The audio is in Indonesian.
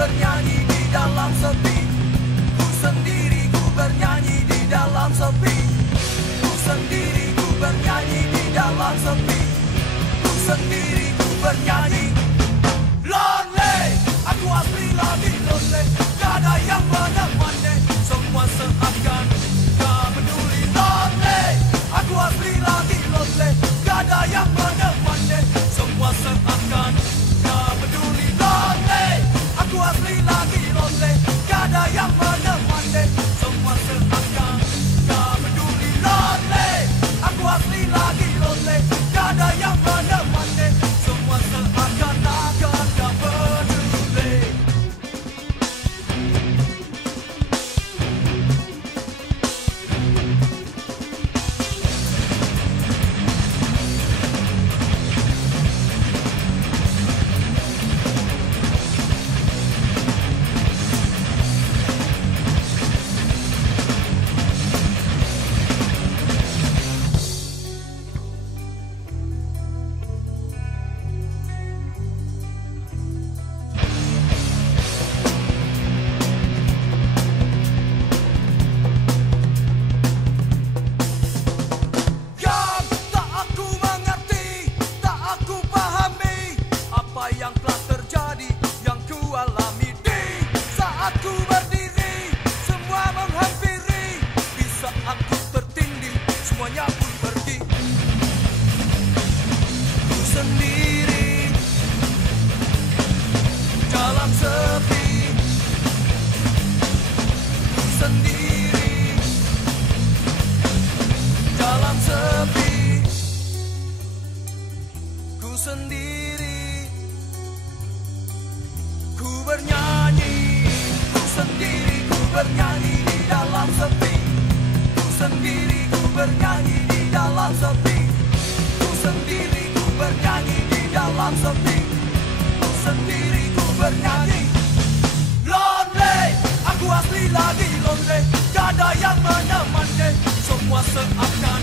bernyanyi di dalam sepi. Ku sendiri ku bernyanyi di dalam sepi. Ku sendiri ku bernyanyi di dalam sepi. Ku sendiri ku bernyanyi. Lonely, aku asli lagi lonely. Gak ada yang menemani, semua seakan gak peduli. Lonely, aku asli lagi lonely. Gak ada yang menemani, semua seakan gak peduli. Lonely, aku asli lagi lonely. Gak ada yang menemani, semua seakan gak peduli. Lonely, aku asli lagi lonely. Gak ada yang menemani, semua seakan gak peduli. Yang telah terjadi, yang ku alami di saat ku berdiri, semua menghampiri. Bisa aku tertindih, semuanya pun pergi. Ku sendiri dalam sepi. Ku sendiri dalam sepi. Ku sendiri ku bernyanyi, ku sendiri ku bernyanyi di dalam sepi. Ku sendiri ku bernyanyi di dalam sepi. Ku sendiri ku bernyanyi di dalam sepi. Ku sendiri ku bernyanyi. Lonely, aku asli lagi lonely. Gak ada yang menemani, semua seakan